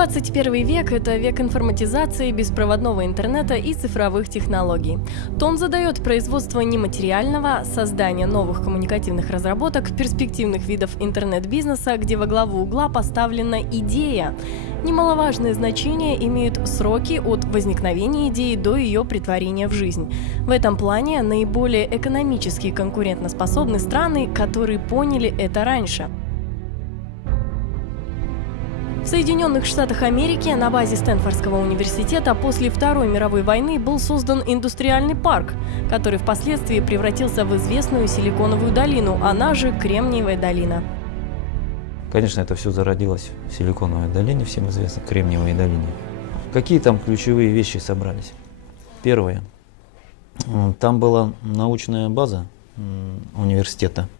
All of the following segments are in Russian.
21 век – это век информатизации, беспроводного интернета и цифровых технологий. Тон задает производство нематериального, создание новых коммуникативных разработок, перспективных видов интернет-бизнеса, где во главу угла поставлена идея. Немаловажное значение имеют сроки от возникновения идеи до ее претворения в жизнь. В этом плане наиболее экономически конкурентоспособны страны, которые поняли это раньше. В Соединенных Штатах Америки на базе Стэнфордского университета после Второй мировой войны был создан индустриальный парк, который впоследствии превратился в известную Силиконовую долину, она же Кремниевая долина. Конечно, это все зародилось в Силиконовой долине, всем известно, Кремниевой долине. Какие там ключевые вещи собрались? Первое. Там была научная база университета,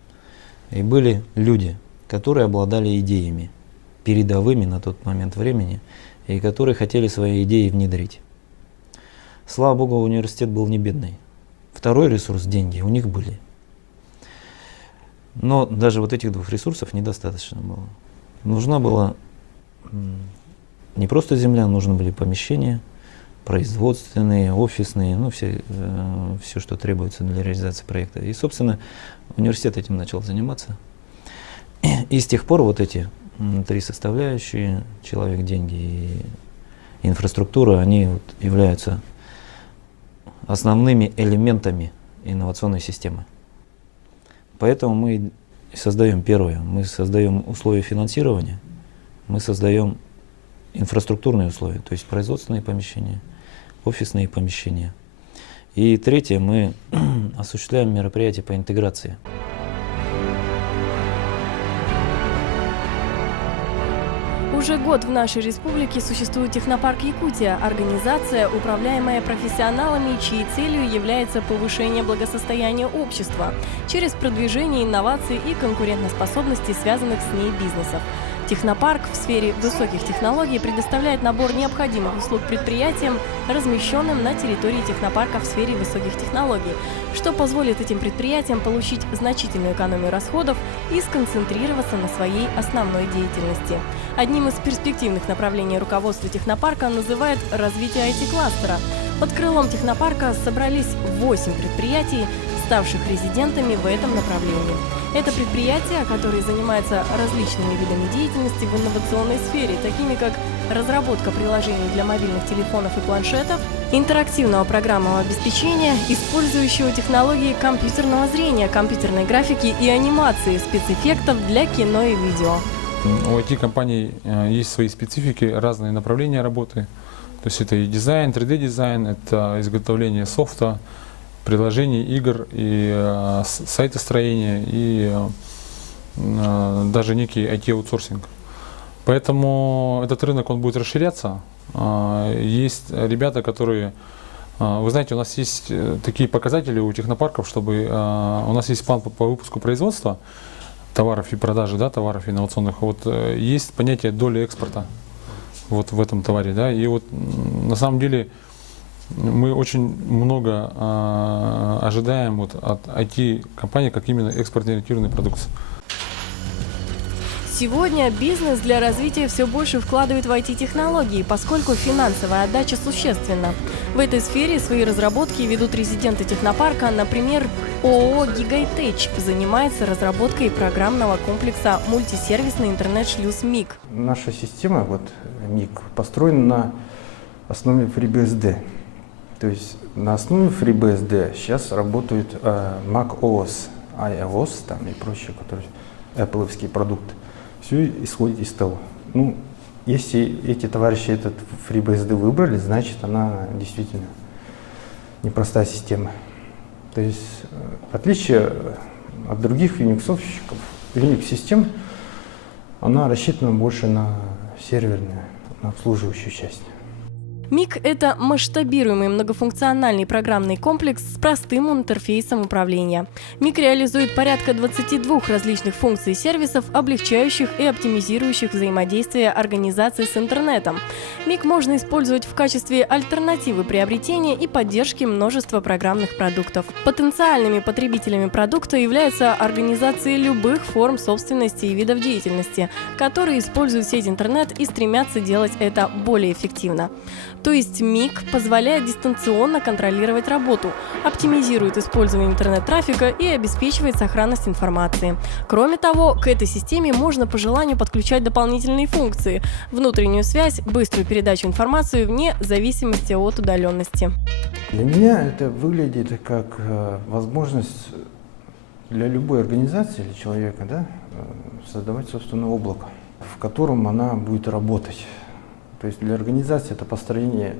и были люди, которые обладали идеями, передовыми на тот момент времени, и которые хотели свои идеи внедрить. Слава богу, университет был не бедный. Второй ресурс – деньги, у них были. Но даже вот этих двух ресурсов недостаточно было. Нужна была не просто земля, нужны были помещения, производственные, офисные, ну все, что требуется для реализации проекта. И, собственно, университет этим начал заниматься. И с тех пор вот эти три составляющие – человек, деньги и инфраструктура – они вот являются основными элементами инновационной системы. Поэтому мы создаем первое, мы создаем условия финансирования, мы создаем инфраструктурные условия, то есть производственные помещения, офисные помещения. И третье, мы осуществляем мероприятия по интеграции. Уже год в нашей республике существует технопарк «Якутия» – организация, управляемая профессионалами, чьей целью является повышение благосостояния общества через продвижение инноваций и конкурентоспособности, связанных с ней бизнесов. Технопарк в сфере высоких технологий предоставляет набор необходимых услуг предприятиям, размещенным на территории технопарка в сфере высоких технологий, что позволит этим предприятиям получить значительную экономию расходов и сконцентрироваться на своей основной деятельности. Одним из перспективных направлений руководства технопарка называют развитие IT-кластера. Под крылом технопарка собрались 8 предприятий, ставших резидентами в этом направлении. Это предприятия, которые занимаются различными видами деятельности в инновационной сфере, такими как разработка приложений для мобильных телефонов и планшетов, интерактивного программного обеспечения, использующего технологии компьютерного зрения, компьютерной графики и анимации, спецэффектов для кино и видео. У IT-компаний есть свои специфики, разные направления работы. То есть это и дизайн, 3D-дизайн, это изготовление софта, приложений, игр, и сайтостроение, и даже некий IT-аутсорсинг. Поэтому этот рынок он будет расширяться. Есть ребята, которые… Вы знаете, у нас есть такие показатели у технопарков, чтобы… У нас есть план по выпуску производства товаров и продажи, да, товаров инновационных. Вот есть понятие доли экспорта вот в этом товаре. Да, и вот на самом деле мы очень много ожидаем вот от IT-компаний, как именно экспортно-ориентированной продукции. Сегодня бизнес для развития все больше вкладывает в IT-технологии, поскольку финансовая отдача существенна. В этой сфере свои разработки ведут резиденты технопарка, например, ООО «Гигайтеч» занимается разработкой программного комплекса мультисервисный интернет-шлюз МИГ. Наша система, вот МИГ, построена на основе FreeBSD. То есть на основе FreeBSD сейчас работают macOS, iOS там, и прочие, которые Apple-овские продукты. Все исходит из того. Ну, если эти товарищи этот FreeBSD выбрали, значит она действительно непростая система. То есть в отличие от других Unix-овщиков, Linux-систем, она рассчитана больше на серверную, на обслуживающую часть. МИК – это масштабируемый многофункциональный программный комплекс с простым интерфейсом управления. МИК реализует порядка 22 различных функций и сервисов, облегчающих и оптимизирующих взаимодействие организации с интернетом. МИК можно использовать в качестве альтернативы приобретения и поддержки множества программных продуктов. Потенциальными потребителями продукта являются организации любых форм собственности и видов деятельности, которые используют сеть интернет и стремятся делать это более эффективно. То есть МИК позволяет дистанционно контролировать работу, оптимизирует использование интернет-трафика и обеспечивает сохранность информации. Кроме того, к этой системе можно по желанию подключать дополнительные функции – внутреннюю связь, быструю передачу информации вне зависимости от удаленности. Для меня это выглядит как возможность для любой организации или человека, да, создавать собственное облако, в котором она будет работать. То есть для организации это построение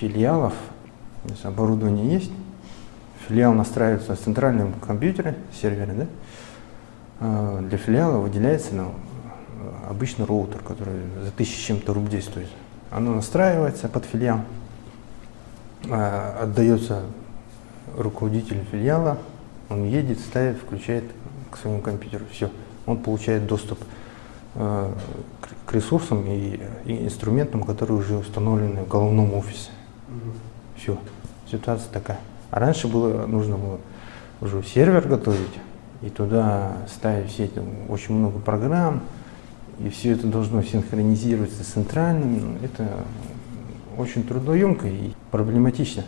филиалов, если оборудование есть, филиал настраивается на центральном компьютере, сервере, да? Для филиала выделяется обычный роутер, который за 1000 с чем-то рублей стоит. Оно настраивается под филиал, отдается руководителю филиала, он едет, ставит, включает к своему компьютеру, все, он получает доступ к ресурсам и инструментам, которые уже установлены в головном офисе. Все, ситуация такая. А раньше нужно было уже сервер готовить, и туда ставить все это, очень много программ, и все это должно синхронизироваться с центральным. Это очень трудоемко и проблематично.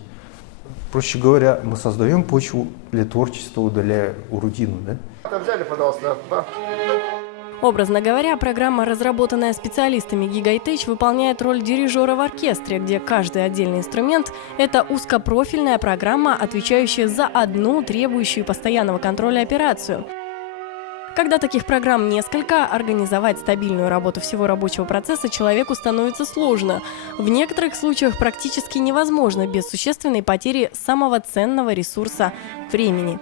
Проще говоря, мы создаем почву для творчества, удаляя рутину, да? Взяли, пожалуйста, да? Образно говоря, программа, разработанная специалистами Giga-tech, выполняет роль дирижера в оркестре, где каждый отдельный инструмент – это узкопрофильная программа, отвечающая за одну требующую постоянного контроля операцию. Когда таких программ несколько, организовать стабильную работу всего рабочего процесса человеку становится сложно. В некоторых случаях практически невозможно без существенной потери самого ценного ресурса – времени.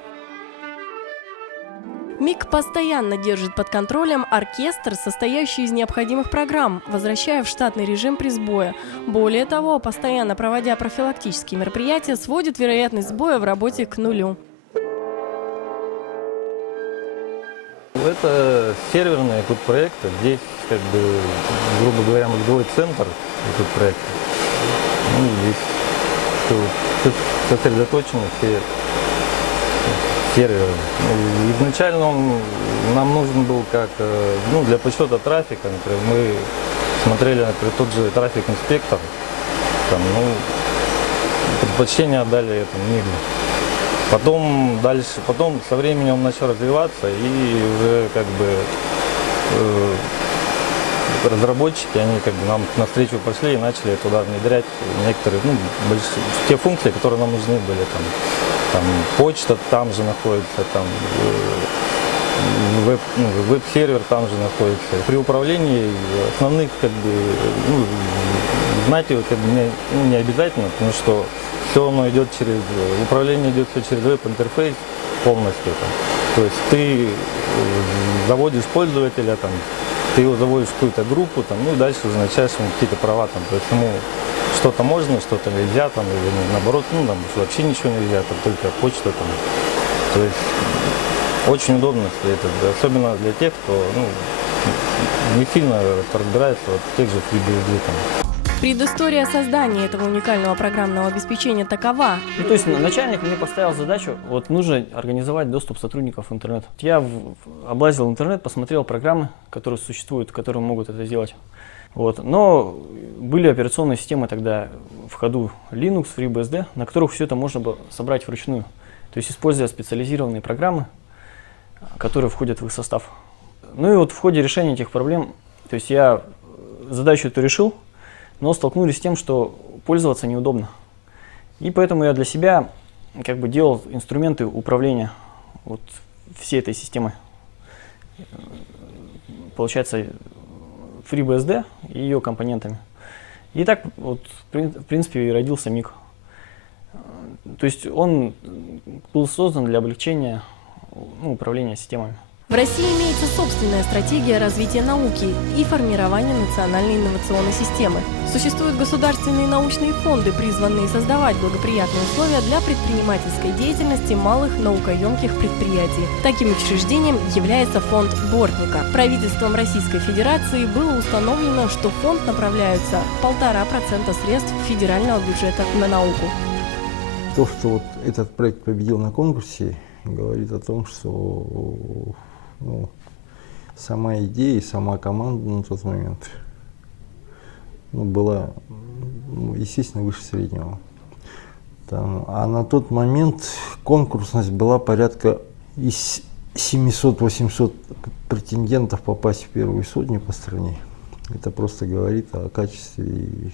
МИК постоянно держит под контролем оркестр, состоящий из необходимых программ, возвращая в штатный режим при сбое. Более того, постоянно проводя профилактические мероприятия, сводит вероятность сбоя в работе к нулю. Это серверные тут проекты. Здесь, как бы, грубо говоря, мозговой центр тут проекта. Ну, здесь сосредоточены все серверы. Изначально нам нужен был как, для подсчета трафика, например, мы смотрели, например, тот же трафик-инспектор, предпочтение отдали этому МИГу. Потом со временем он начал развиваться, и уже как бы разработчики, они как бы нам навстречу пошли и начали туда внедрять некоторые, те функции, которые нам нужны были. Там почта там же находится, там веб-сервер там же находится. При управлении основных, как бы, знать его как бы не обязательно, потому что все равно идет управление идет все через веб-интерфейс полностью. То есть ты заводишь пользователя, ты его заводишь в какую-то группу, и дальше уже начинаешь ему какие-то права, то есть ему что-то можно, что-то нельзя, или наоборот, вообще ничего нельзя, только почта. То есть очень удобно, особенно для тех, кто не сильно разбирается в тех же FreeBSD. Предыстория создания этого уникального программного обеспечения такова. То есть начальник мне поставил задачу, нужно организовать доступ сотрудников в интернет. Я облазил интернет, посмотрел программы, которые существуют, которые могут это сделать. Но были операционные системы тогда в ходу Linux, FreeBSD, на которых все это можно было собрать вручную. То есть используя специализированные программы, которые входят в их состав. В ходе решения этих проблем, то есть я задачу эту решил, но столкнулись с тем, что пользоваться неудобно. И поэтому я для себя делал инструменты управления всей этой системой. Получается, FreeBSD и ее компонентами. И так, в принципе, и родился МИК. То есть он был создан для облегчения управления системами. В России имеется собственная стратегия развития науки и формирования национальной инновационной системы. Существуют государственные научные фонды, призванные создавать благоприятные условия для предпринимательской деятельности малых наукоемких предприятий. Таким учреждением является фонд Бортника. Правительством Российской Федерации было установлено, что в фонд направляются 1,5% средств федерального бюджета на науку. То, что вот этот проект победил на конкурсе, говорит о том, что сама идея и сама команда на тот момент была, естественно, выше среднего. А на тот момент конкурсность была порядка из 700-800 претендентов попасть в первую сотню по стране. Это просто говорит о качестве.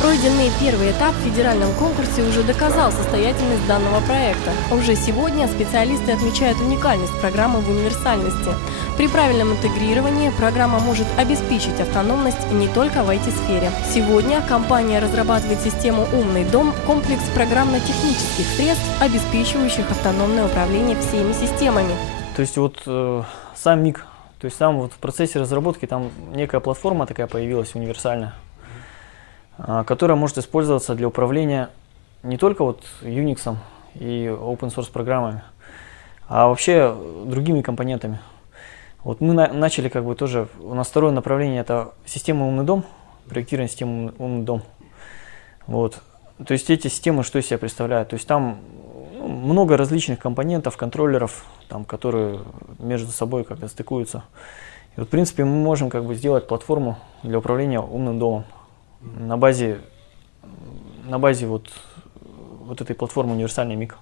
Пройденный первый этап в федеральном конкурсе уже доказал состоятельность данного проекта. Уже сегодня специалисты отмечают уникальность программы в универсальности. При правильном интегрировании программа может обеспечить автономность не только в IT-сфере. Сегодня компания разрабатывает систему «Умный дом» – комплекс программно-технических средств, обеспечивающих автономное управление всеми системами. То есть вот сам МИГ, то есть сам вот в процессе разработки там некая платформа такая появилась универсальная, которая может использоваться для управления не только вот Unix и open source программами, а вообще другими компонентами. Вот мы начали как бы тоже, у нас второе направление — это система «Умный дом», проектирование системы «Умный дом». Вот. То есть эти системы что из себя представляют? То есть там много различных компонентов, контроллеров, там, которые между собой как-то стыкуются. И вот, в принципе, мы можем как бы сделать платформу для управления умным домом на базе вот этой платформы универсальный МИГ.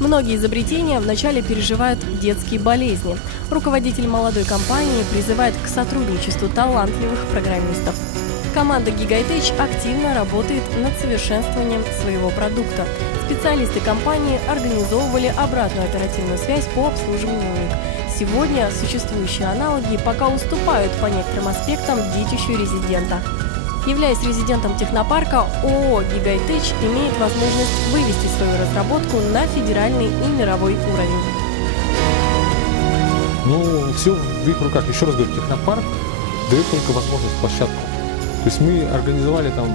Многие изобретения вначале переживают детские болезни. Руководитель молодой компании призывает к сотрудничеству талантливых программистов. Команда Gigatech активно работает над совершенствованием своего продукта. Специалисты компании организовывали обратную оперативную связь по обслуживанию МИГ. Сегодня существующие аналоги пока уступают по некоторым аспектам детищу резидента. Являясь резидентом технопарка, ООО «Gigatech» имеет возможность вывести свою разработку на федеральный и мировой уровень. Ну, все в их руках. Еще раз говорю, технопарк дает только возможность, площадку. То есть мы организовали там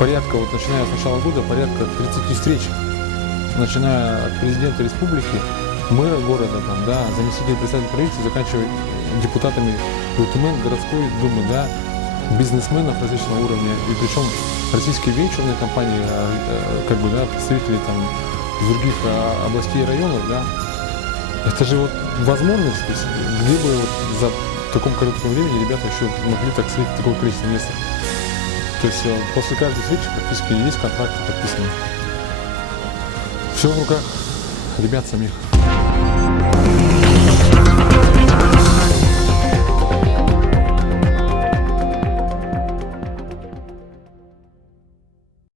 порядка, вот начиная с начала года, порядка 30 встреч, начиная от президента республики, мэра города, там, да, заместителя председателя правительства, заканчивая депутатами городской думы, да, бизнесменов различного уровня, и причем российские венчурные компании, как бы, да, представители там других областей и районов, да, это же вот возможность, то есть, где бы вот за таком коротком времени ребята еще могли так встретить такое количество инвесторов. То есть после каждой встречи практически есть контракты подписаны. Все в руках ребят самих.